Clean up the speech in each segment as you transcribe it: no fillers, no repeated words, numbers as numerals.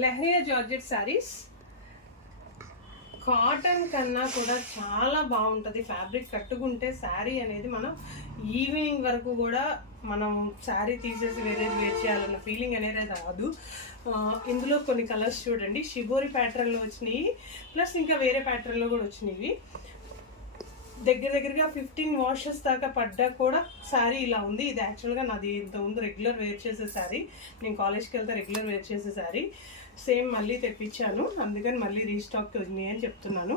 Leheriya georgette saris cotton కన్నా కూడా చాలా బాగుంటుంది. ఫ్యాబ్రిక్ కట్టుకుంటే శారీ అనేది మనం ఈవినింగ్ వరకు కూడా మనం శారీ తీసేసి వేరేది వేర్ చేయాలన్న ఫీలింగ్ అనేది రాదు. ఇందులో కొన్ని కలర్స్ చూడండి, షిబోరి ప్యాటర్న్లో వచ్చినాయి, ప్లస్ ఇంకా వేరే ప్యాటర్న్లో కూడా వచ్చినాయి. దగ్గరగా 15 వాషెస్ దాకా పడ్డా కూడా శారీ ఇలా ఉంది. ఇది యాక్చువల్గా నాది ఇంతకుముందు రెగ్యులర్ వేర్ చేసే శారీ, నేను కాలేజ్కి వెళ్తే రెగ్యులర్ వేర్ చేసే శారీ. సేమ్ మళ్ళీ తెప్పించాను, అందుకని మళ్ళీ రీస్టాక్ వచ్చినాయి అని చెప్తున్నాను.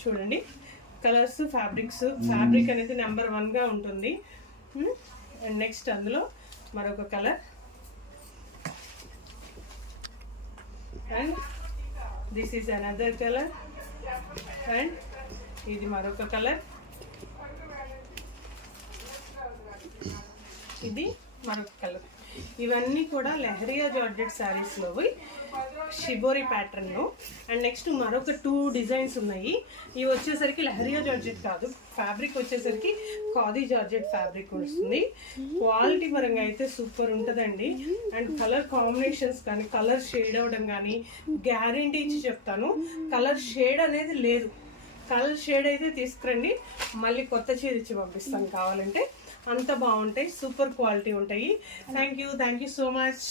చూడండి కలర్స్, ఫ్యాబ్రిక్ అనేది నెంబర్ 1గా ఉంటుంది. అండ్ నెక్స్ట్ అందులో మరొక colour, and this is another colour, and ఇది మరొక కలర్, ఇది మరొక కలర్. ఇవన్నీ కూడా లెహరియా జార్జెట్ శారీస్లోవి షిబోరి ప్యాటర్న్లో. అండ్ నెక్స్ట్ మరొక 2 డిజైన్స్ ఉన్నాయి. ఇవి వచ్చేసరికి లెహరియా జార్జెట్ కాదు, ఫ్యాబ్రిక్ వచ్చేసరికి ఖాదీ జార్జెట్ ఫ్యాబ్రిక్ వస్తుంది. క్వాలిటీ పరంగా అయితే సూపర్ ఉంటుందండి. అండ్ కలర్ కాంబినేషన్స్ కానీ, కలర్ షేడ్ అవ్వడం కానీ గ్యారెంటీ ఇచ్చి చెప్తాను. కలర్ షేడ్ అనేది లేదు. కలర్ షేడ్ అయితే తీసుకురండి, మళ్ళీ కొత్త చీర ఇచ్చి పంపిస్తాను కావాలంటే. అంత బాగుంటాయి, సూపర్ క్వాలిటీ ఉంటాయి. Thank you so much.